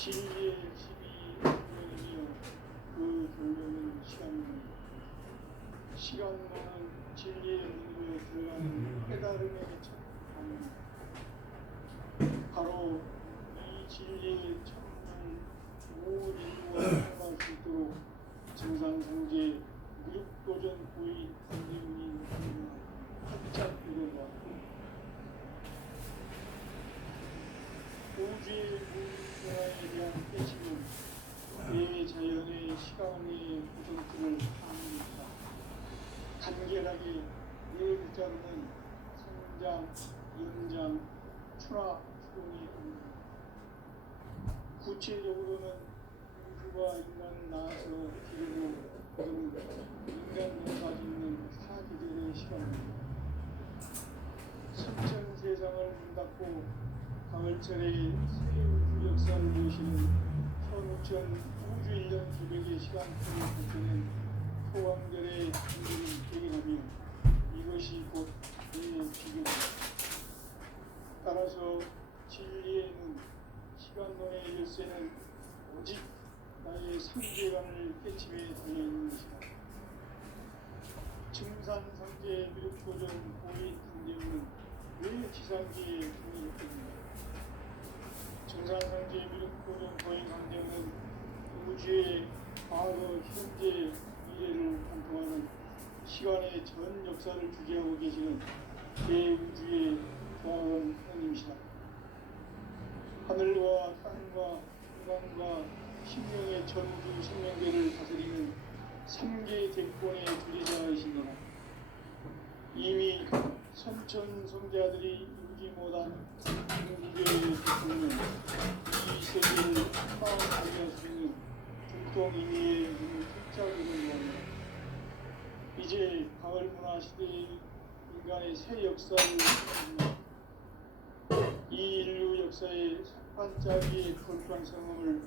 진리의 12년이며 그 결론은 시간입니다. 시간만은 진리의 눈으로 들어가는 깨달음의 첫방입니다. 바로 이 진리의 첫문을 온 인류가 통과할 수 있도록 정상성제 무력도전 고위 선생님이 활짝 열어보았고 우주의 무변화에 대한 깨침은 대자연의 시간의 구성틀을 파악합니다. 간결하게 네 글자로는 성장, 연장, 출하, 출동이 됩니다. 구체적으로는 우주가 인간을 낳아서 기르고 그는 인간으로 가지는 사계절의 시간입니다. 신천 세상을 문 닫고 가을철의 새 우주 역사를 모시는 15,000 우주 1년 900의 시간표를 거치는 소강절의 준비를 대기하며 이것이 곧 내 비교입니다. 따라서 진리의 눈, 시간론의 열쇠는 오직 나의 상대관을 깨침에 달려있는 것이다. 증산상제 미륵도전 고위 강대우는 왜 지상기에 동의했습니까? 증산상제 미륵도전 고위 강대우는 우주의 과거, 현재, 미래를 관통하는 시간의 전 역사를 주재하고 계시는 대우주의 조화원 하나님이시다. 하늘과 땅과 인간과 신명의 전우주 생명계를 다스리는 3개 대권의 주재자이시니라. 이미 선천성자들이 이루지 못한 우주의 대권은 이 세계를 파악하게 할 수 있는 중통인의의 눈을 활짝 열어보았다. 이제 가을 문화 시대의 인간의 새 역사를 시작합니다. 이 인류 역사의 반짝이의 거룩한 성음을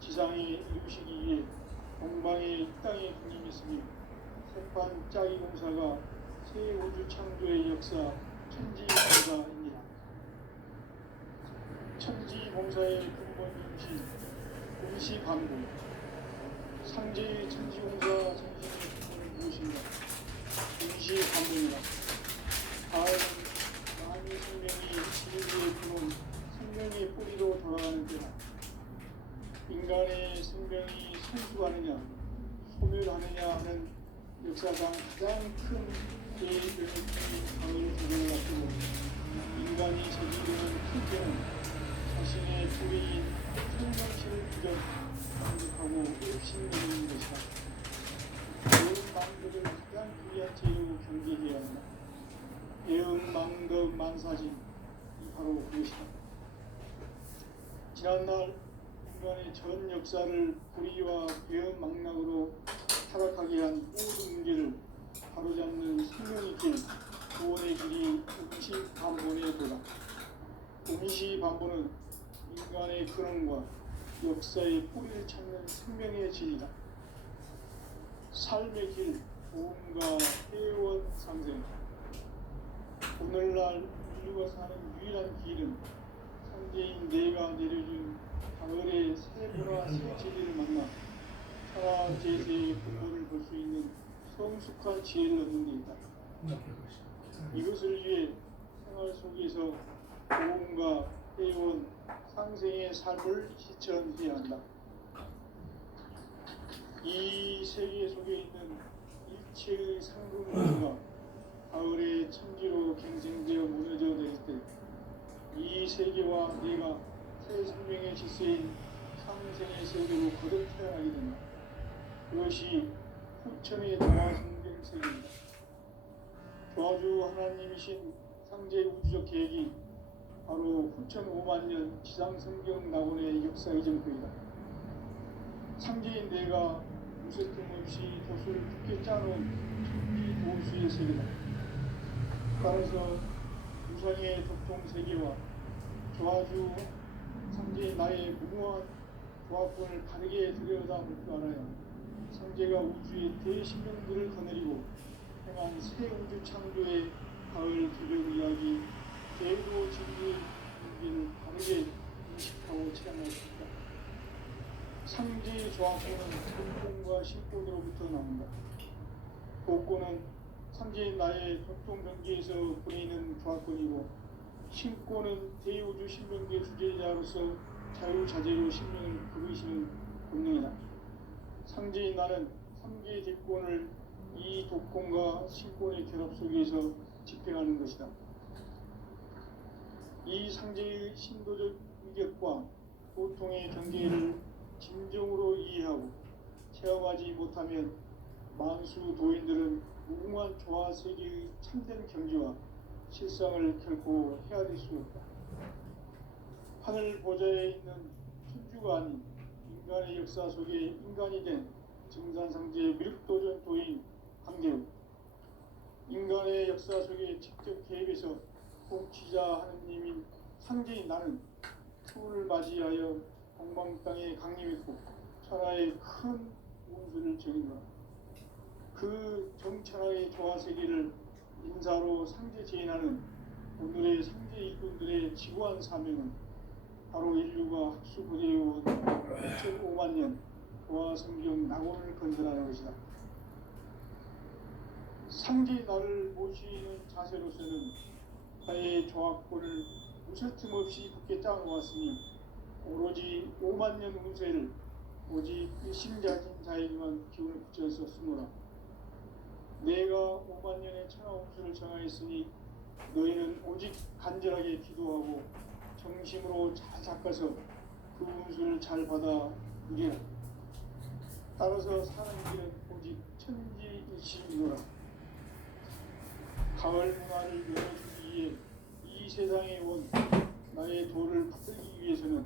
지상에 이루시기 위해 동방의 이 땅에 군림했으며 새반짝이 공사가 새 우주 창조의 역사 천지공사입니다. 천지공사의 근본 중심 임시반복 상제의 천지공사 정신의 근본은 무엇인가? 임시반복이다. 가을은 만유 생명이 진리의 근원 생명의 뿌리로 돌아가는 때다. 인간의 생명이 성숙하느냐 소멸하느냐 하는 역사상 가장 큰 대변혁이 가을 조정을 앞두고 인간이 저지르는 큰 죄는 자신의 뿌리인 생명체를 부정 강력하고 읍신거리는 것이다. 대응망덕을 가장 귀한 재료로 경계해야 한다. 대응망덕 만사진 바로 그것이다. 지난날 인간의 전 역사를 불의와 배은망락으로 타락하게 한 모든 문제를 바로잡는 생명의 길, 구원의 길이 임시반본의 도다. 임시반본은 인간의 근원과 역사의 뿌리를 찾는 생명의 질이다. 삶의 길, 보험과 회원 상생. 오늘날 인류가 사는 유일한 길은 상제인 내가 내려준 가을의 새 문화 새 진리를 만나 살아제세의 근본을 볼 수 있는 성숙한 지혜를 얻는 데 있다. 이것을 위해 생활 속에서 보험과 회원, 상생의 삶을 실천해야 한다. 이 세계 속에 있는 일체의 상승문화가 가을의 천지로 갱생되어 무너져 내릴 때 이 세계와 내가 새 생명의 질서인 상생의 세계로 거듭 태어나게 된다. 그것이 후천의 조화성경 세계입니다. 조화주 하나님이신 상제 우주적 계획이 바로 후천 5만 년 지상성경 낙원의 역사 이전표이다. 상제인 내가 무쇠 틈 없이 돛을 굳게 짜놓은 천지 도수의 세계다. 따라서 우상의 독통 세계와 조화주 상제의 나의 무모한 조합권을 바르게 들여다볼 줄 알아야 상제가 우주의 대신명들을 거느리고 행한 새 우주 창조의 가을 기별 이야기 대도 진리의 문제를 바르게 인식하고 체험할 수 있다. 조합권은 복권과 신권으로부터 나온다. 복권은 상제인 나의 교통 경계에서 보이는 조합권이고, 신권은 대우주 신명계 주제자로서 자유자재로 신명을 부르시는 본능이다. 상제인 나는 3개의 대권을 이 독권과 신권의 결합 속에서 집행하는 것이다. 이 상제의 신도적 위격과 고통의 경계를 진정으로 이해하고 체험하지 못하면 만수 도인들은 무궁한 조화 세계의 참된 경지와 실상을 결코 헤아릴 수 없다. 하늘 보좌에 있는 천주가 아닌 인간의 역사 속에 인간이 된 증산상제의 밀도전 도인 강대우, 인간의 역사 속에 직접 개입해서 통치자 하느님인 상제인 나는 추운을 맞이하여 동방 땅에 강림했고 천하의 큰 운수를 정인노라. 그 정천하의 조화세계를 인사로 상제 제인하는 오늘의 상제 일꾼들의 지구한 사명은 바로 인류가 학수고대해온 2,5만 년 조화성경 낙원을 건설하는 것이다. 상제 나를 모시는 자세로서는 나의 조합권을 무설틈 없이 굳게 짜놓았으니 오로지 5만 년 운세를 오직 일심자진 자에게만 기운을 붙여서 쓰노라. 내가 5만 년의 천하 운수를 정하였으니 너희는 오직 간절하게 기도하고 정심으로 잘 닦아서 그 운수를 잘 받아 누리라. 따라서 사는 길은 오직 천지일심이노라. 가을 문화를 열어주기 위해 이 세상에 온 나의 도를 받들기 위해서는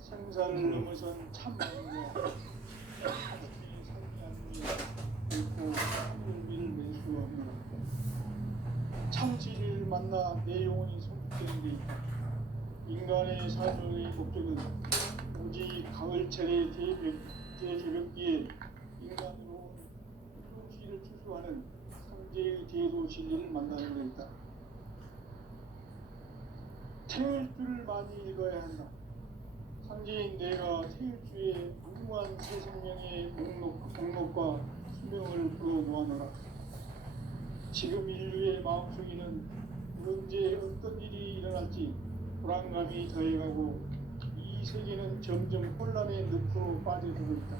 생사를 넘어선 참 마음과 삶이 결코 의미를 낼 수 없노라. 참 진리를 만나 내 영혼이 성숙되는 데 인간의 사존의 목적은 오직 가을철의 대개벽기에 인간으로 도시를 추수하는 상제의 대도 진리를 만나는 것이다. 태일주를 많이 읽어야 한다. 상제인 내가 태일주의 무궁한 새 생명의 목록과 수명을 풀어놓아노라. 지금 인류의 마음속에는 언제 어떤 일이 일어날지 불안감이 더해가고 이 세계는 점점 혼란의 늪으로 빠져들고 있다.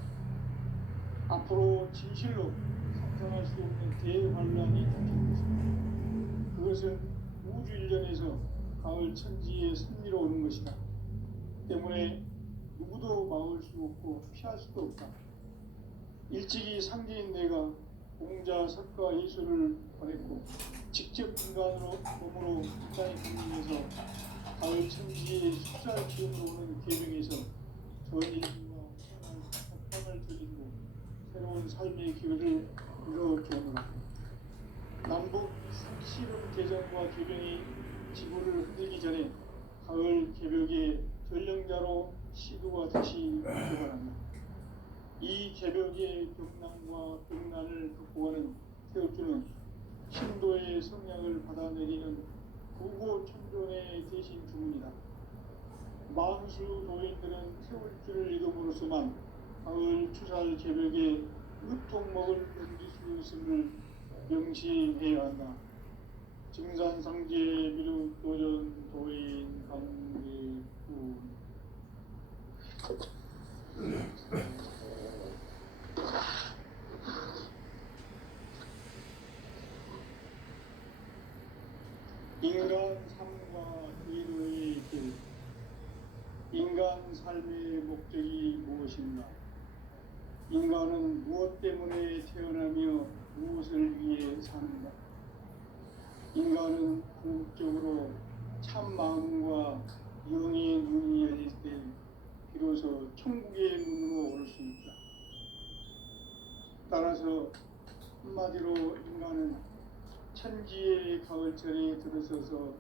앞으로 진실로 상상할 수 없는 대환란이 닥칠 것이다. 그것은 우주 일련에서 가을 천지의 섭리로 오는 것이다. 때문에 누구도 막을 수 없고 피할 수도 없다. 일찍이 상제인 내가 공자, 석가, 예수를 보냈고 직접 인간으로 몸으로 인간의 국민에서 가을 천지의 숫살 기운으로 오는 계명에서 전 인류와 협상을 저지르고 새로운 삶의 기회를 이뤄주노라. 남북 실험 개정과 개병이 지구를 흔들기 전에 가을 개벽의 전령자로 시도가 다시 개발한다. 이 개벽의 경난과 병난을 극복하는 태엽주는 신도의 성량을 받아내리는 구고천존의 대신 주문이다. 만수 도인들은 태울주를 이름으로서만 가을 추살 개벽의 으통목을 넘길 수 있음을 명심해야 한다. 증산상제 미륵도전 도인 강대구 인간 삶과 의로의 길. 인간 삶의 목적이 무엇인가? 인간은 무엇 때문에 태어나며 무엇을 위해 사는가? 인간은 궁극적으로 참 마음과 영의 눈이 열릴 때 비로소 천국의 문으로 올 수 있다. 따라서 한마디로 인간은 천지의 가을철에 들어서서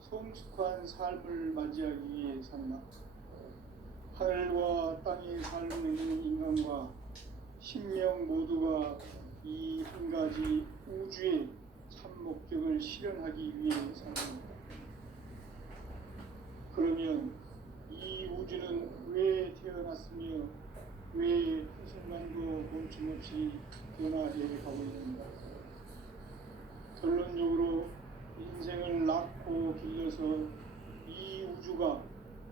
성숙한 삶을 맞이하기 위해 산다. 하늘과 땅의 삶을 누리는 인간과 신명 모두가 이 한 가지 우주의 참 목적을 실현하기 위해 산다. 그러면 이 우주는 왜 태어났으며 왜 한순간도 멈춤없이 변화되어 가고 있는가? 결론적으로 인생을 낳고 길러서 이 우주가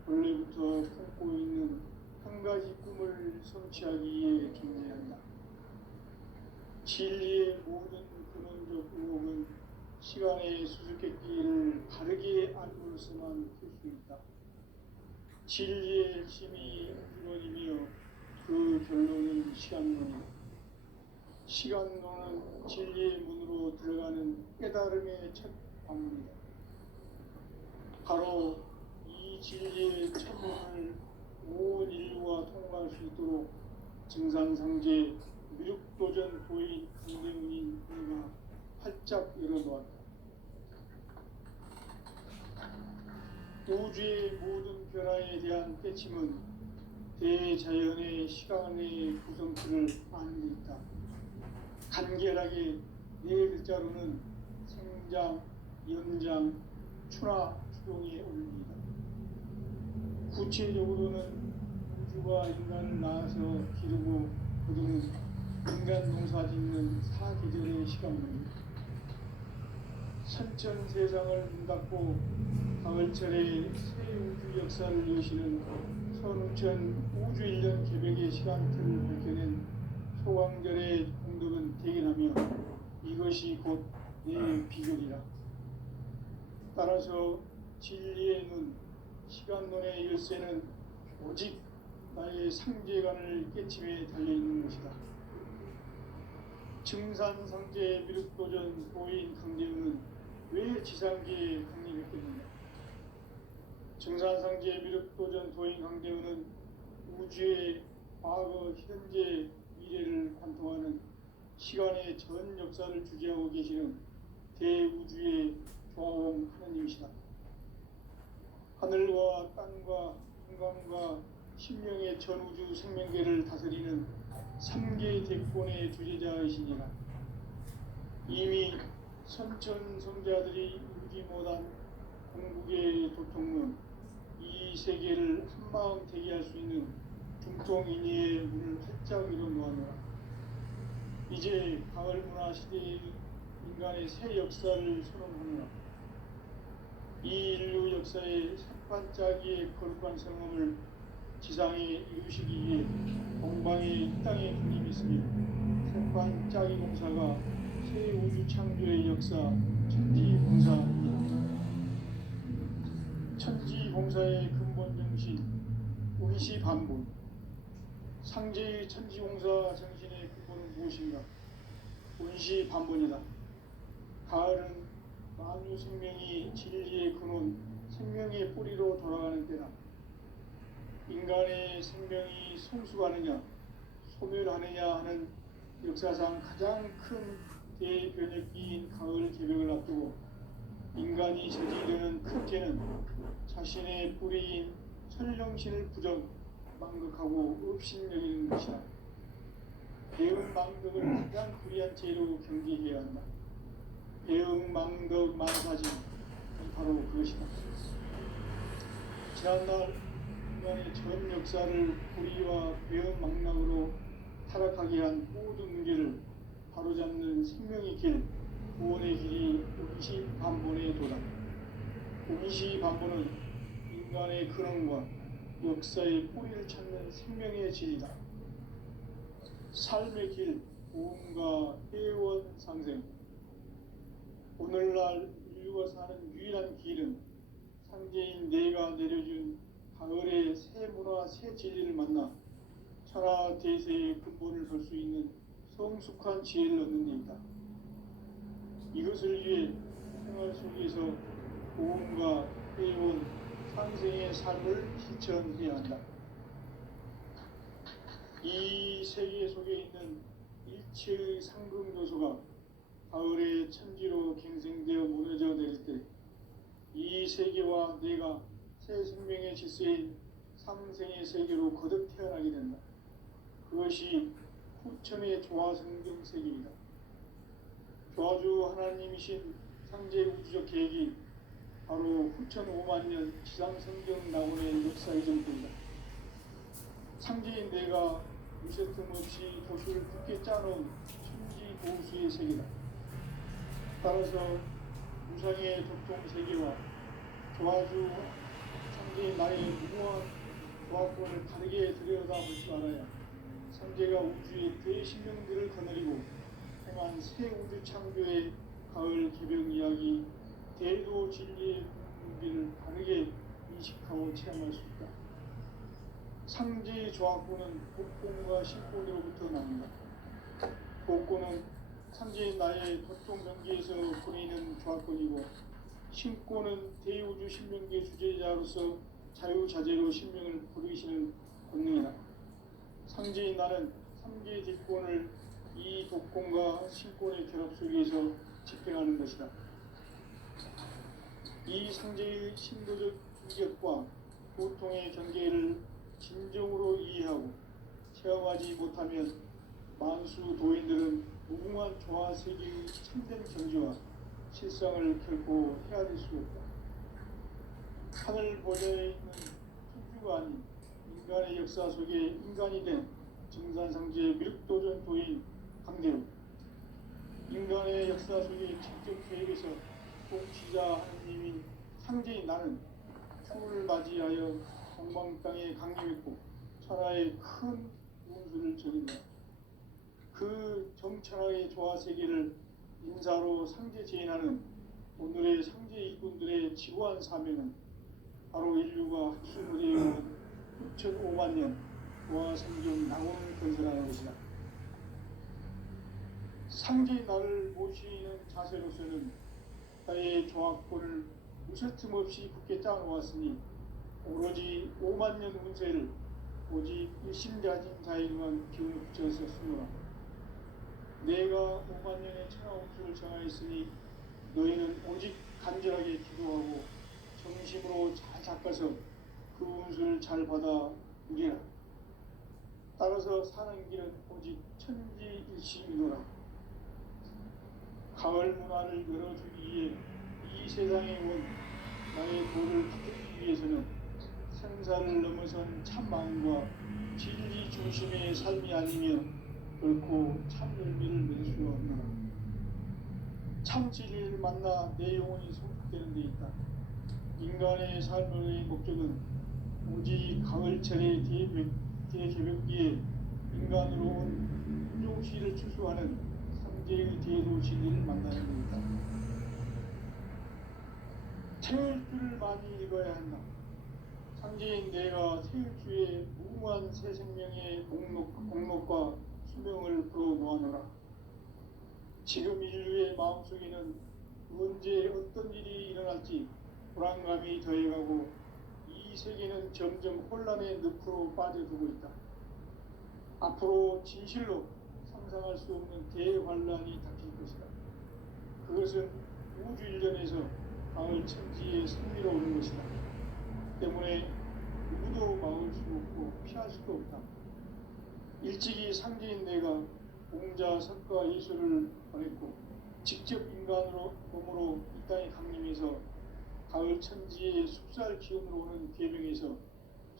원래부터 품고 있는 한 가지 꿈을 성취하기 위해 존재한다. 진리의 모든 근원적 의혹은 시간의 수수께끼를 바르게 알고서만 풀 수 있다. 진리의 핵심이 우주론이며 그 결론은 시간론이다. 시간론은 진리의 문으로 들어가는 깨달음의 첫 방문이다. 바로 이 진리의 첫 문을 온 인류가 통과할 수 있도록 증산상제 미륵도전 도인 강대문인 그가 활짝 열어놓았다. 우주의 모든 변화에 대한 깨침은 대자연의 시간의 구성틀을 아는 데 있다. 간결하게 네 글자로는 생장, 연장, 추나 추동에 올립니다. 구체적으로는 우주가 인간을 낳아서 기르고 거두는 인간 농사 짓는 사계절의 시간입니다. 선천 세상을 문 닫고 가을철에 새 우주 역사를 여시는 선우천 우주 1년 개벽의 시간틀을 밝혀낸 소강절의 공덕은 대견하며 이것이 곧 내 비결이라. 따라서 진리의 눈, 시간론의 열쇠는 오직 나의 상제관을 깨침에 달려있는 것이다. 증산상제 미륵도전 도인 강재훈은 왜 지상계에 강림했겠는가? 증산상제 미륵도전 도인 강재훈은 우주의 과거, 현재, 미래를 관통하는 시간의 전 역사를 주재하고 계시는 대우주의 조화원 하느님이시다. 하늘과 땅과 인간과 신명의 전우주 생명계를 다스리는 3개 대권의 주재자이시니라. 이미 선천성자들이 이루지 못한 궁극의 도통론, 이 세계를 한마음 대기할 수 있는 중통인의의 문을 활짝 열어놓았노라. 이제 가을문화 시대의 인간의 새 역사를 선언하노라. 이 인류 역사의 산반짜기의 거룩한 성험을 지상에 이루시기 위해 동방의 이 땅에 군림이 있으며 산반짜기 공사가 새 우주 창조의 역사 천지공사입니다. 천지공사의 근본 정신 운시반본. 상제의 천지공사 정신의 근본은 무엇인가? 운시반본이다. 가을은 만유 생명이 진리의 근원, 생명의 뿌리로 돌아가는 때다. 인간의 생명이 성숙하느냐, 소멸하느냐 하는 역사상 가장 큰 대변혁기인 가을 개벽을 앞두고 인간이 저지르는 큰 죄는 자신의 뿌리인 천령신을 부정, 망극하고 업신여기는 것이다. 배은망덕을 가장 불의한 죄로 경계해야 한다. 배은망덕 만사진, 바로 그것이다. 지난날 인간의 전 역사를 불의와 배은망락으로 타락하게 한 모든 문제를 바로잡는 생명의 길, 구원의 길이 운시반본의 도다. 운시반본은 인간의 근원과 역사의 뿌리를 찾는 생명의 진리다. 삶의 길, 구원과 회원 상생. 오늘날 인류가 사는 유일한 길은 상제인 내가 내려준 가을의 새 문화, 새 진리를 만나 천하 대세의 근본을 볼 수 있는 성숙한 지혜를 얻는 데 있다. 이것을 위해 생활 속에서 구원과 회원, 상생의 삶을 실천해야 한다. 이 세계 속에 있는 일체의 상금요소가 가을의 천지로 갱생되어 무너져 내릴 때 이 세계와 내가 새 생명의 질서인 상생의 세계로 거듭 태어나게 된다. 그것이 후천의 조화성경 세계이다. 조화주 하나님이신 상제 우주적 계획이 바로 후천 5만년 지상성경 낙원의 역사의 전부이다. 상제인 내가 무쇠틈없이 도시를 굳게 짜놓은 천지 보수의 세계다. 따라서 무상의 도통 세계와 조화주 상제의 나의 무모한 조화권을 다르게 들여다볼 줄 알아야 상제가 우주의 대신명들을 거느리고 행한 새 우주 창조의 가을 개벽 이야기, 대도 진리의 궁극기를 다르게 인식하고 체험할 수 있다. 상제의 조화권은 복권과 신권으로부터 납니다. 복권은 상제의 나의 도통 경계에서 보내는 조화권이고, 신권은 대우주 신명계 주제자로서 자유자재로 신명을 부르시는 권능이다. 상제의 나는 상제의 뒷권을 이 복권과 신권의 결합 속에서 집행하는 것이다. 이 상제의 신도적 인격과 고통의 경계를 진정으로 이해하고 체험하지 못하면 만수 도인들은 무궁한 조화 세계의 참된 경지와 실상을 결코 헤아릴 수 없다. 하늘 보좌에 있는 천주가 아닌 인간의 역사 속에 인간이 된 증산상제의 밀도전 도인 강대로, 인간의 역사 속에 직접 계획에서 통치자 하느님인 상제인 나는 추후를 맞이하여 동방 땅에 강림했고 천하의 큰 운수를 전인다. 그 정천하의 조화 세계를 인사로 상제 제인하는 오늘의 상제 일꾼들의 지고한 사명은 바로 인류가 학술을 해온 9,500만 년 조화 생존 낙원을 건설하는 것이다. 상제의 나를 모시는 자세로서는 나의 조화권을 무쇠틈 없이 굳게 짜놓았으니 오로지 5만 년 운세를 오직 일심가진 자에게만 기운을 붙여서 쓰노라. 내가 5만 년의 천하 운수를 정하였으니 너희는 오직 간절하게 기도하고 정심으로 잘 닦아서 그 운수를 잘 받아 누리라. 따라서 사는 길은 오직 천지일심이노라. 가을 문화를 열어주기 위해 이 세상에 온 나의 도를 닦기 위해서는 생사를 넘어선 참 마음과 진리 중심의 삶이 아니면 결코 참 열매를 맺을 수가 없노라. 참 진리를 만나 내 영혼이 성숙되는 데 있다. 인간의 삶의 목적은 오직 가을철의 대개벽기에 인간으로 온 운용시를 추수하는 상제의 대도 진리를 만나는 데 있다. 태일주를 많이 읽어야 한다. 상제인 내가 태일주의 무궁한 새 생명의 공록과 수명을 불어놓아노라. 지금 인류의 마음속에는 언제 어떤 일이 일어날지 불안감이 더해가고 이 세계는 점점 혼란의 늪으로 빠져들고 있다. 앞으로 진실로 상상할 수 없는 대환란이 닥칠 것이다. 그것은 우주 일련에서 가을 천지에 승리로오는 것이다. 때문에 누구도 막을 수 없고 피할 수도 없다. 일찍이 상제인 내가 공자, 석가, 예수를 보냈고 직접 인간으로 몸으로 이 땅에 강림해서 가을 천지의 숲살 기운으로 오는 계명에서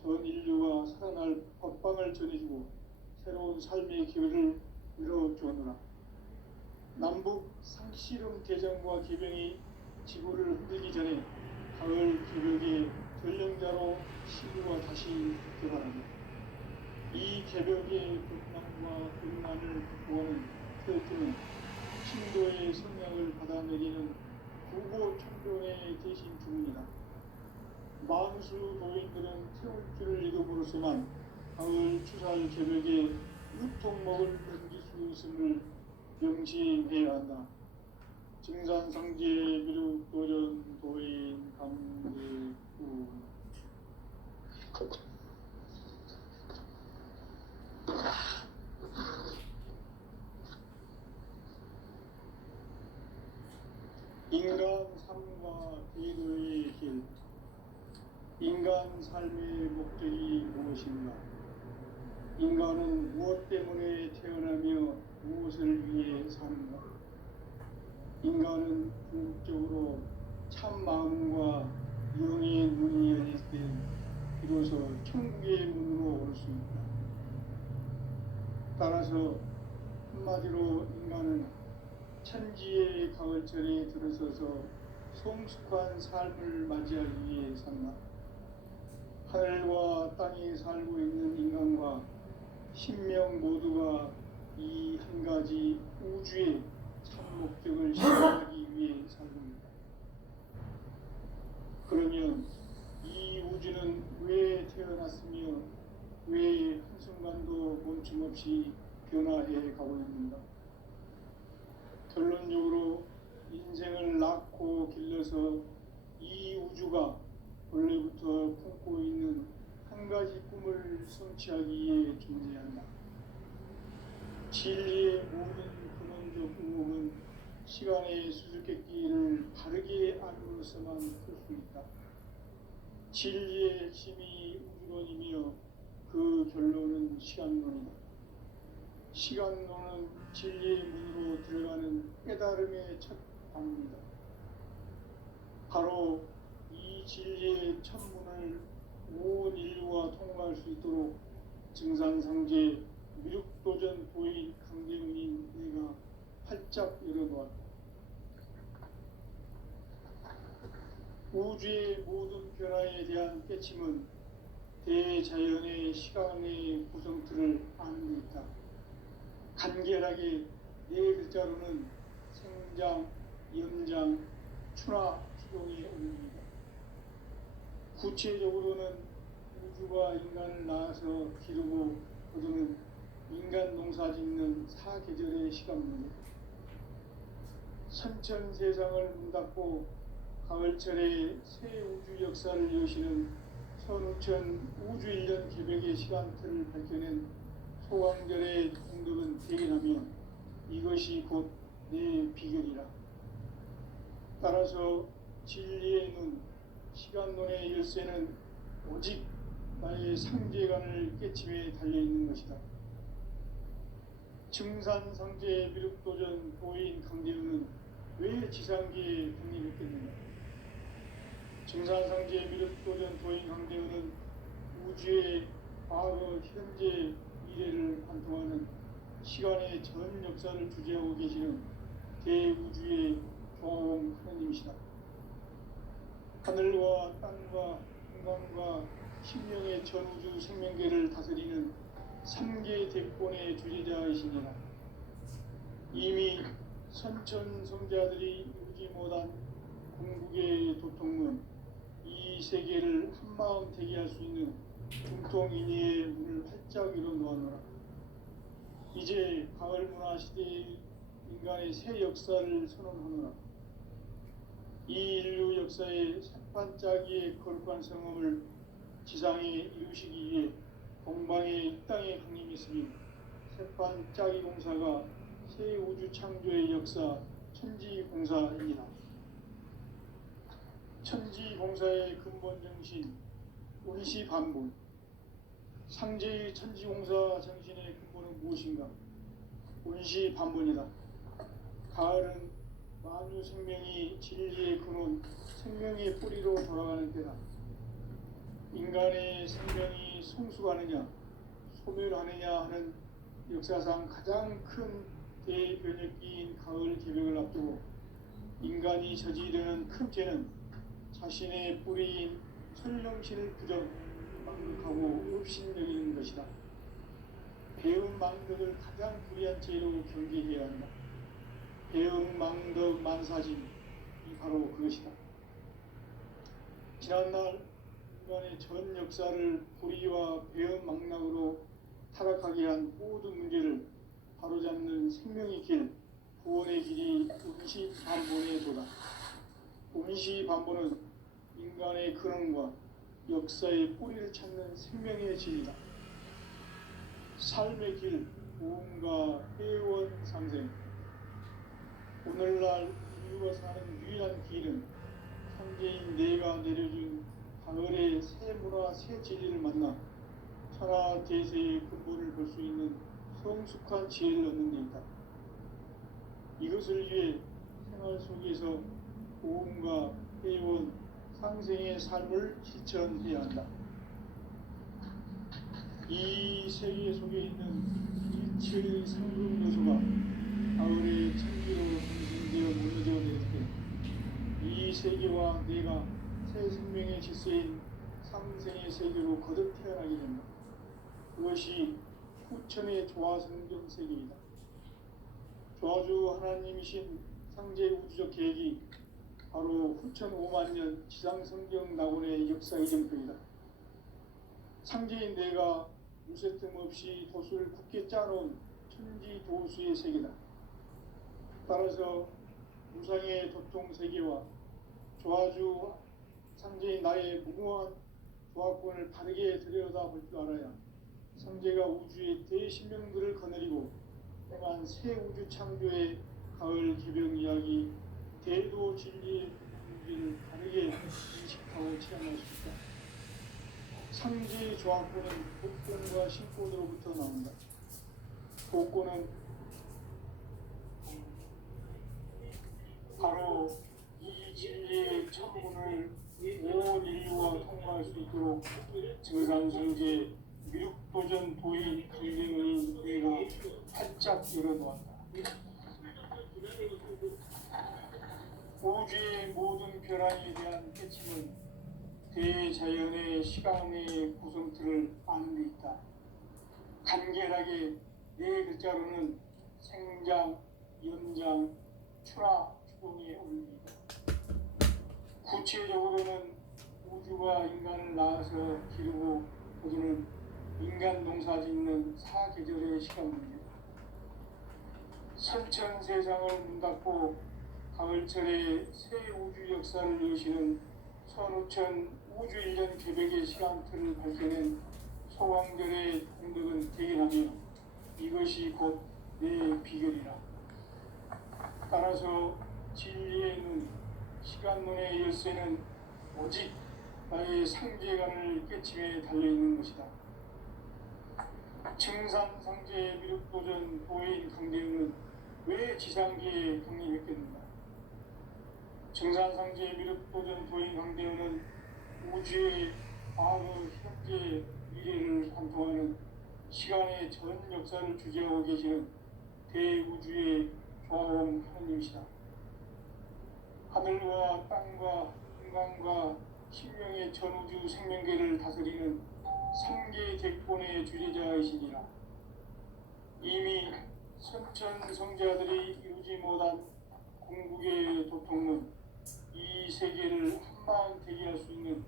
전 인류가 살아날 법방을 전해주고 새로운 삶의 기회를 열어주었노라. 남북 상씨름 대전과 계명이 지구를 흔들기 전에 가을 개벽의 전령자로 시구가 다시 들어가는다. 이 개벽의 극망과 극난을 극복하는 태일주는 신도의 성량을 받아내리는 구고 청변의 대신 주문이다. 만수 도인들은 태일주를 읽음으로써만 가을 추살 개벽의 유통목을 넘길 수 있음을 명시해야 한다. 증산상제 미륵도전 도인 감대구 인간 삶과 대도의 길. 인간 삶의 목적이 무엇인가? 인간은 무엇 때문에 태어나며 무엇을 위해 사는가? 인간은 궁극적으로 참 마음과 영의 눈이 열릴 때 비로소 천국의 문으로 올 수 있다. 따라서 한마디로 인간은 천지의 가을철에 들어서서 성숙한 삶을 맞이하기 위해 산다. 하늘과 땅에 살고 있는 인간과 신명 모두가 이 한 가지 우주의 참 목적을 실현하기 위해 살고 있다. 그러면 이 우주는 왜 태어났으며 왜 한순간도 멈춤없이 변화해 가고 있는가? 결론적으로 인생을 낳고 길러서 이 우주가 원래부터 품고 있는 한 가지 꿈을 성취하기 위해 존재한다. 진리의 모든 근원적 의혹은 시간의 수수께끼를 바르게 알므로서만 풀 수 있다. 진리의 핵심이 우주론이며 그 결론은 시간론이다. 시간론은 진리의 문으로 들어가는 깨달음의 첫 방문이다. 바로 이 진리의 첫 문을 온 인류가 통과할 수 있도록 증산상제 미륵도전 도인 강대훈인 내가 활짝 열어놓았다. 우주의 모든 변화에 대한 깨침은 대자연의 시간의 구성틀을 아는 데 있다. 간결하게 네 글자로는 생장, 연장, 추나 추동이 올립니다. 구체적으로는 우주가 인간을 낳아서 기르고 거두는 인간 농사 짓는 사계절의 시간입니다. 선천 세상을 문닫고 가을철에 새 우주 역사를 여시는 선우천 우주 1년 개벽의 시간틀을 밝혀낸 소강절의 공덕은 대견하며 이것이 곧 내 비결이라. 따라서 진리의 눈, 시간론의 열쇠는 오직 나의 상제관을 깨침에 달려있는 것이다. 증산상제 미륵도전 도인 강대훈은 왜 지상계에 독립했겠는가? 증산상제 미륵도전 도인 강대훈은 우주의 과거, 현재, 미래를 관통하는 시간의 전 역사를 주재하고 계시는 대우주의 종합원 하느님이시다. 하늘과 땅과 인간과 신명의 전우주 생명계를 다스리는 3계 대권의 주제자이시니라. 이미 선천성자들이 이루지 못한 궁극의 도통문, 이 세계를 한마음 되게 할 수 있는 중통인의의 문을 활짝 열어놓아노라. 이제 가을 문화 시대의 인간의 새 역사를 선언하노라. 이 인류 역사의 새반짝이의 거룩한 성험을 지상에 이루시기 위해 동방의 이 땅에 강림했으니 새반짝이 공사가 새 우주 창조의 역사 천지공사입니다. 천지공사의 근본 정신 운시반본. 상제의 천지공사 정신의 근본은 무엇인가? 운시반본이다. 가을은 만유 생명이 진리의 근원, 생명의 뿌리로 돌아가는 때다. 인간의 생명이 성숙하느냐, 소멸하느냐 하는 역사상 가장 큰 대변혁기인 가을 개벽을 앞두고 인간이 저지르는 큰 죄는 자신의 뿌리인 설령신을 부정, 망극하고 업신여기는 것이다. 배은 망덕을 가장 불의한 죄로 경계해야 한다. 배은 망덕 만사진이 바로 그것이다. 지난날 인간의 전 역사를 불의와 배은 망락으로 타락하게 한 모든 문제를 바로잡는 생명의 길, 구원의 길이 운시반본의 도다. 운시반본은 인간의 근원과 역사의 뿌리를 찾는 생명의 진리다. 삶의 길, 무언가 회원 상생. 오늘날 인류가 사는 유일한 길은 상제인 내가 내려준 가을의 새 문화, 새 진리를 만나 천하 대세의 근본을 볼 수 있는 성숙한 지혜를 얻는 데 있다. 이것을 위해 생활 속에서 모험과 회원, 상생의 삶을 실천해야 한다. 이 세계 속에 있는 일체의 상급 요소가 가을의 천기로 정진되어 무너져 내릴 때 이 세계와 내가 새 생명의 질서인 상생의 세계로 거듭 태어나게 된다. 그것이 후천의 조화성경 세계이다. 조화주 하나님이신 상제 우주적 계획이 바로 후천 5만 년 지상성경 낙원의 역사 이정표이다. 상제인 내가 무쇠 틈 없이 도수를 굳게 짜놓은 천지 도수의 세계다. 따라서 무상의 도통 세계와 조화주 상제인 나의 무궁한 조화권을 바르게 들여다볼 줄 알아야 상제가 우주의 대신명들을 거느리고 행한 새 우주 창조의 가을 개병 이야기 대도 진리의 문제를 바르게 인식하고 체험할 수 있다. 상제의 조화권은 복권과 신권으로부터 나온다. 복권은 바로 이 진리의 천문을 온 인류가 통과할 수 있도록 증산성제 미륵도전 도인 강령의 내가 활짝 열어놓았다. 우주의 모든 변화에 대한 깨침은 대자연의 시간의 구성틀을 아는 데 있다. 간결하게 네 글자로는 생장, 연장, 출하, 추동의 원리이다. 구체적으로는 우주가 인간을 낳아서 기르고 거두는 인간 농사 짓는 사계절의 시간 문제다. 선천 세상을 문 닫고 가을철에 새 우주 역사를 여시는 선우천 우주 1년 개백의 시간틀을 밝혀낸 소광절의 공덕은 대견하며 이것이 곧 내 비결이라. 따라서 진리의 눈, 시간문의 열쇠는 오직 나의 상제관을 깨침에 달려있는 것이다. 증산상제 미륵도전 도인 강대응은 왜 지상계에 강림했겠는가? 증산상제 미륵도전 도인 강대응은 우주의 과거, 현재, 미래를 관통하는 시간의 전 역사를 주재하고 계시는 대우주의 조화원 하느님이시다. 하늘과 땅과 인간과 신명의 전우주 생명계를 다스리는 3개 객본의 주제자이시니라. 이미 선천성자들이 이루지 못한 궁극의 도통은 이 세계를 한방 대기할 수 있는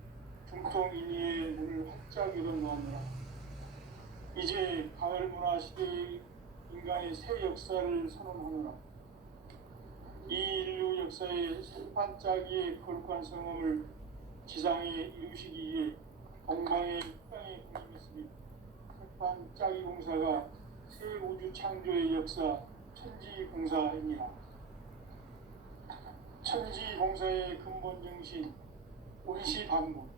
중통인의의 문을 활짝 열어놓았노라. 이제 가을 문화 시대의 인간의 새 역사를 선언하노라. 이 인류 역사의 생판짜기의 거룩한 성험을 지상에 이루시기 위해 건강의 땅에 공임했으니 생판짜기 공사가 새 우주 창조의 역사 천지공사입니다. 천지공사의 근본 정신 원시반복.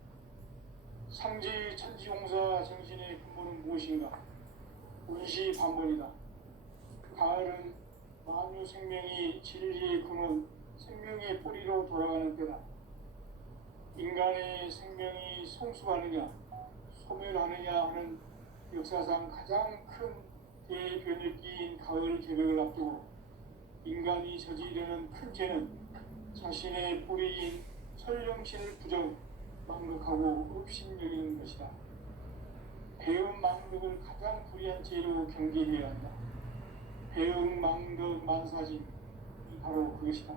상제의 천지공사 정신의 근본은 무엇인가? 원시반복이다. 가을은 만유 생명이 진리의 근원, 생명의 뿌리로 돌아가는 때다. 인간의 생명이 성숙하느냐, 소멸하느냐 하는 역사상 가장 큰 대변혁기인 가을 개벽을 앞두고 인간이 저지르는 큰 죄는 자신의 뿌리인 설령신을 부정, 망극하고 업신여기는 것이다. 배움 망극을 가장 불의한 죄로 경계해야 한다. 배움 망극 만사진이 바로 그것이다.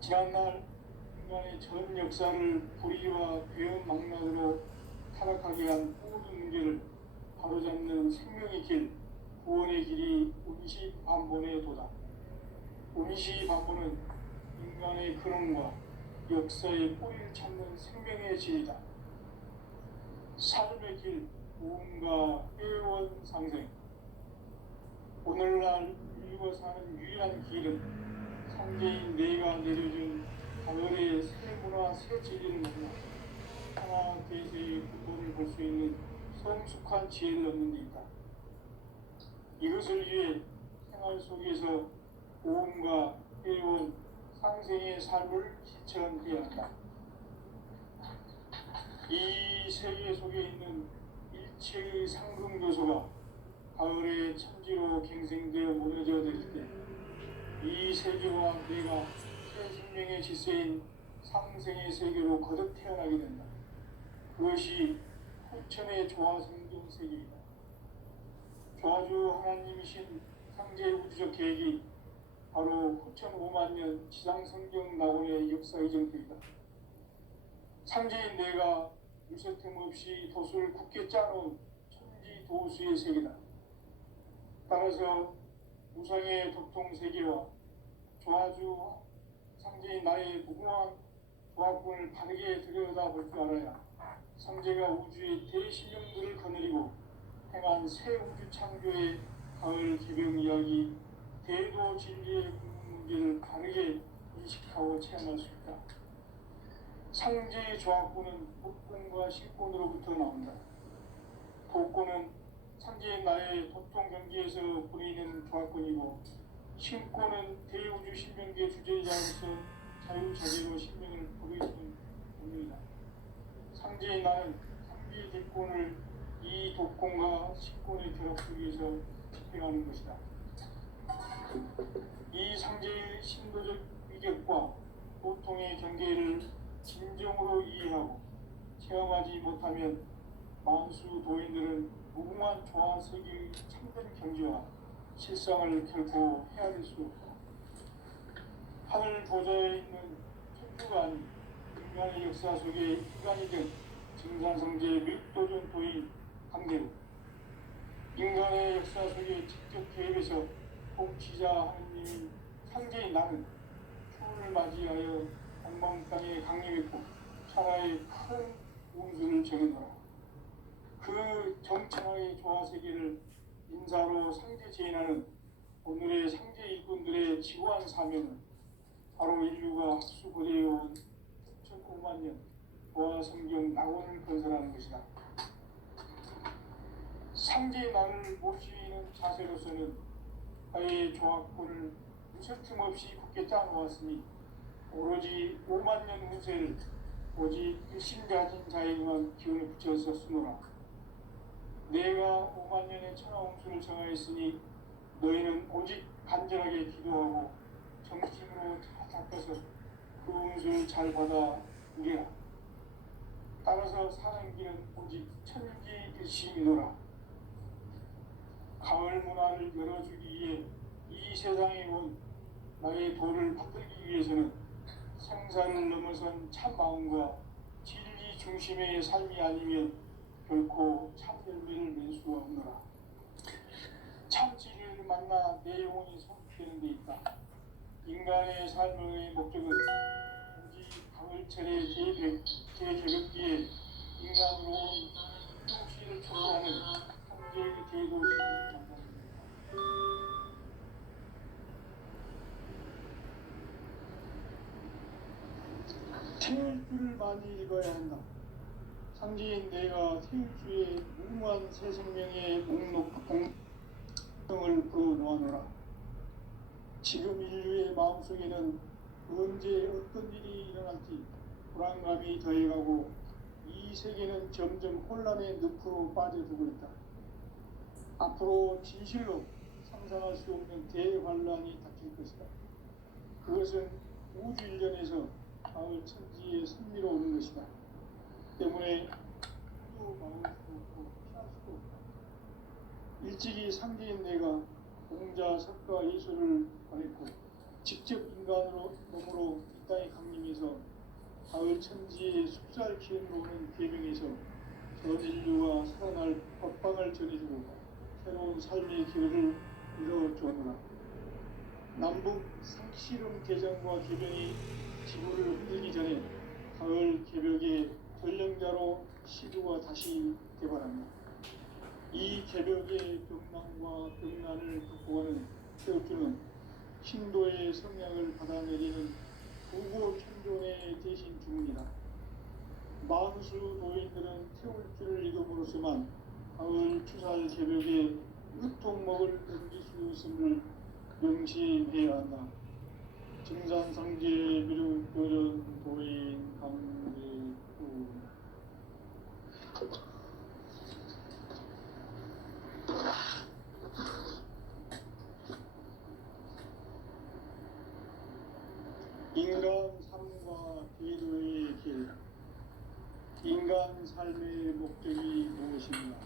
지난날 인간의 전 역사를 불의와 배움 망락으로 타락하게 한 모든 문제를 바로잡는 생명의 길, 구원의 길이 운시반본의 도다. 운시반본은 인간의 근원과 역사의 뿌리를 찾는 생명의 질이다. 삶의 길, 무언가 회원 상생. 오늘날 인류가 사는 유일한 길은 상제인 내가 내려준 가을의 새 문화, 새 진리를 만나 하나 대세의 근본을 볼 수 있는 성숙한 지혜를 얻는 데 있다. 이것을 위해 생활 속에서 모험과 회원, 상생의 삶을 실천해야 한다. 이 세계 속에 있는 일체의 상급 요소가 가을의 천지로 갱생되어 무너져 내릴 때 이 세계와 내가 새 생명의 질서인 상생의 세계로 거듭 태어나게 된다. 그것이 후천의 조화성경 세계이다. 조화주 하나님이신 상제 우주적 계획이 바로 후천 5만 년 지상성경 낙원의 역사 이전입니다. 상제인 내가 물새틈 없이 돛을 굳게 짜놓은 천지 도수의 세계다. 따라서 우상의 도통 세계와 조화주 상제인 나의 무궁한 조화권을 바르게 들여다볼 줄 알아야 상제가 우주의 대신령들을 거느리고 행한 새 우주 창조의 가을 개병 이야기, 대도 진리의 문제를 바르게 인식하고 체험할 수 있다. 상제의 조화권은 복권과 신권으로부터 나온다. 복권은 상제의 나의 도통 경기에서 부리는 조화권이고, 신권은 대우주 신명계 주제자로서 자유자재로 신명을 부르는 운명이다. 상제의 나는 상제의 대권을 이 독권과 신권의 결합 속에서 집행하는 것이다. 이 상제의 신도적 위격과 고통의 경계를 진정으로 이해하고 체험하지 못하면 만수 도인들은 무궁한 조화 세계의 참된 경지와 실상을 결코 헤아릴 수 없다. 하늘 보좌에 있는 천주가 아닌 인간의 역사 속에 인간이 된 증산성제 밀도전 도인 강대로 인간의 역사 속에 직접 개입해서 통치자 하느님인 상제인 나는 추운을 맞이하여 동방 땅에 강림했고 천하의 큰 운수를 정해놓아 그 정천하의 조화세계를 인사로 상제 제인하는 오늘의 상제 일꾼들의 지구한 사명은 바로 인류가 학수고대해온 9,5만 년 조화성경 낙원을 건설하는 것이다. 상제의 나를 모시는 자세로서는 아예 조화권을 무쇠틈 없이 굳게 짜놓았으니 오로지 5만 년 운세를 오직 일심 가진 자에게만 기운을 붙여서 쓰노라. 내가 5만 년의 천하홍수를 정하였으니 너희는 오직 간절하게 기도하고 정심으로 잘 잡혀서 그 운수를 잘 받아 누리라. 따라서 사는 길은 오직 천지일심이노라. 가을 문화를 열어주기 위해 이 세상에 온 나의 도를 받들기 위해서는 생사를 넘어선 참 마음과 진리 중심의 삶이 아니면 결코 참 열매를 맺을 수가 없노라. 참 진리를 만나 내 영혼이 성숙되는 데 있다. 인간의 삶의 목적은 오직 가을철의 재개벽기에 인간으로 통치를 초래하는 상제의 대도시를 만납니다. 태일주를 많이 읽어야 한다. 상제인 내가 태일주의 무궁한 새 생명의 목록을 풀어놓아노라. 지금 인류의 마음속에는 언제 어떤 일이 일어날지 불안감이 더해가고 이 세계는 점점 혼란의 늪으로 빠져들고 있다. 앞으로 진실로 상상할 수 없는 대환란이 닥칠 것이다. 그것은 우주 일련에서 가을 천지에 승리로오는 것이다. 때문에 또 막을 수 없고 피할 수도 없다. 일찍이 상제인 내가 공자, 석가, 예수를 보냈고 직접 인간으로 몸으로 이 땅에 강림해서 가을 천지의 숲살 기운으로 오는 계명에서 전 인류가 살아날 법방을 전해주고 새로운 삶의 길을 이뤄주었노라. 남북 상실험 개정과 개병이 지구를 흔들기 전에 가을 개벽의 전령자로 시주가 다시 개발합니다. 이 개벽의 병난과 병난을 극복하는 태울주는 신도의 성향을 받아내리는 부고 천존의 대신 주문이다. 만수 도인들은 태울주를 읽음으로써만 가을 추살 개벽의 으통목을 넘길 수 있음을 명시해야 한다. 증산상제 미륵교전 도인 강대구. 인간 삶과 기도의 길. 인간 삶의 목적이 무엇인가?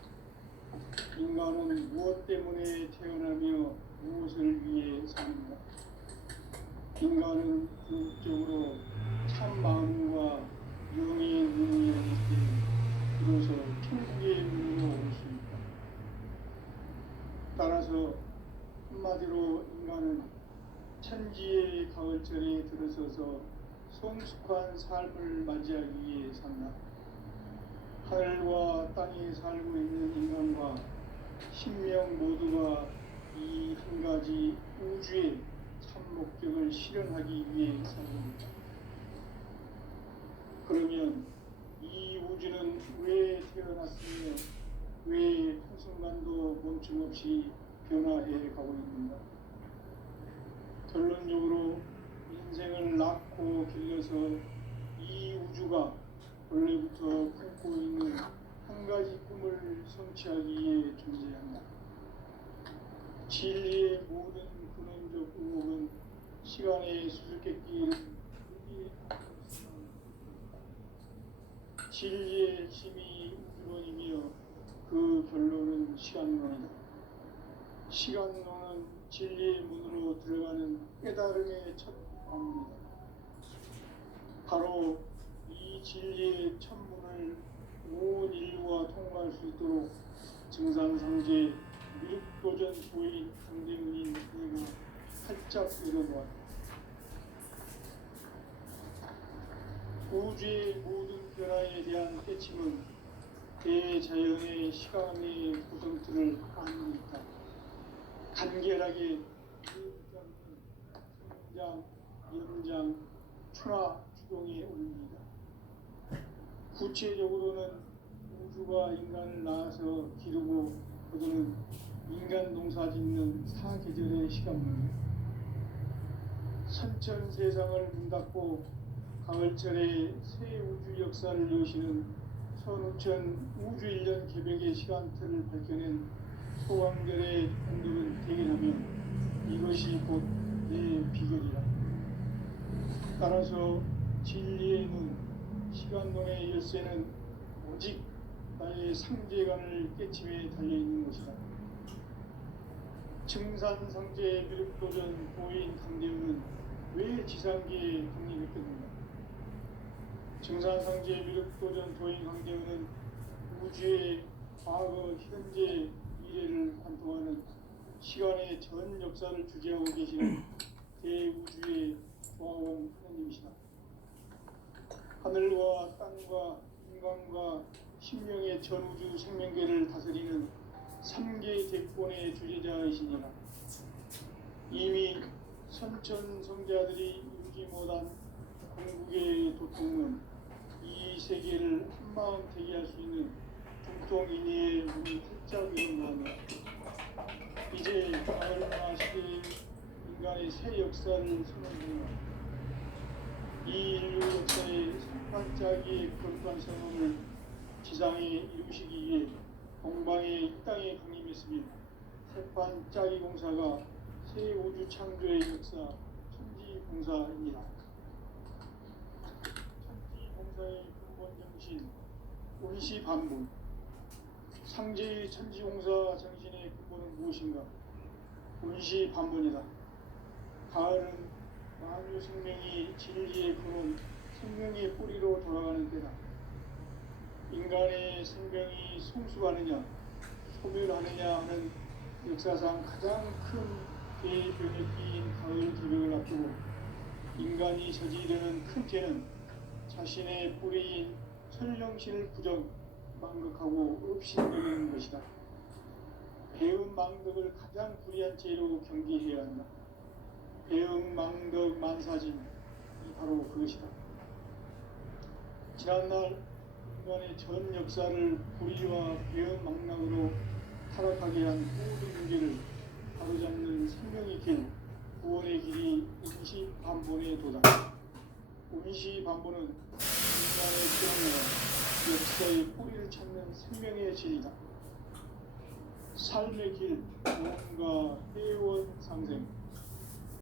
인간은 무엇 때문에 태어나며 무엇을 위해 사는가? 인간은 궁극적으로 참 마음과 영의 눈을 열을 때 비로소 천국의 눈으로 올 수 있다. 따라서 한마디로 인간은 천지의 가을철에 들어서서 성숙한 삶을 맞이하기 위해 산다. 하늘과 땅에 살고 있는 인간과 신명 모두가 이 한 가지 우주의 참 목적을 실현하기 위해 살습니다. 그러면 이 우주는 왜 태어났으며 왜 한순간도 멈춤없이 변화해 가고 있는가? 결론적으로 인생을 낳고 길러서 이 우주가 원래부터 품고 있는 한 가지 꿈을 성취하기 위해 존재한다. 진리의 모든 근원적 의혹은 시간의 수수께끼를 진리의 힘이 우주론이며 그 결론은 시간론이다. 시간론은 진리의 문으로 들어가는 깨달음의 첫 방문이다. 바로 이 진리의 천문을 온 인류가 통과할 수 있도록 증산상제 미륵도전 도인 강대문인 내가 활짝 열어놓았다. 우주의 모든 변화에 대한 깨침은 대자연의 시간의 구성틀을 안고 있다. 간결하게 성장, 연장, 추나 추동에 올립니다. 구체적으로는 우주가 인간을 낳아서 기르고 거두는 인간 농사 짓는 사계절의 시간입니다. 선천 세상을 문 닫고 가을철에 새 우주 역사를 여시는 선우천 우주 1년 개벽의 시간틀을 밝혀낸 소강절의 공덕은 대견하며 이것이 곧 내 비결이라. 따라서 진리의 눈, 시간론의 열쇠는 오직 나의 상제관을 깨침에 달려있는 것이다. 증산상제 미륵도전 도인 강대우는 왜 지상계에 독립했겠는가? 증산상제 미륵도전 도인 강대우는 우주의 과거, 현재, 미래를 관통하는 시간의 전 역사를 주재하고 계시는 대우주의 조화공 하나님이시다. 하늘과 땅과 인간과 신명의 전우주 생명계를 다스리는 3개 대권의 주제자이시니라. 이미 선천 성자들이 이루지 못한 궁극의 도통은 이 세계를 한마음 대기할 수 있는 중통인의의 문이 활짝 열어놓았다. 이제 가을마 시대의 인간의 새 역사를 선언합니다. 이 인류 역사의 반짝이의 거룩한 선언을 지상에 이루시기 위해 동방의 이 땅에 강림했으며 새반짝이 공사가 새 우주 창조의 역사 천지공사입니다. 천지공사의 근본 정신 운시반분. 상제의 천지공사 정신의 근본은 무엇인가? 운시반분이다. 가을은 만유 생명이 진리의 근원, 생명의 뿌리로 돌아가는 때다. 인간의 생명이 성숙하느냐, 소멸하느냐 하는 역사상 가장 큰 대변혁기인 가을 개벽을 앞두고 인간이 저지르는 큰 죄는 자신의 뿌리인 천령신을 망극하고 없이되는 것이다. 배음 망덕을 가장 불의한 죄로 경계해야 한다. 배음 망덕 만사진이 바로 그것이다. 지난날 인간의 전 역사를 불의와 배음 망락으로 타락하게 한 모든 문제를 바로잡는 생명의 길, 구원의 길이 운시반본에 도달한다. 운시반본은 인간의 태어나 역사의 뿌리를 찾는 생명의 진이다. 삶의 길, 무언가 회원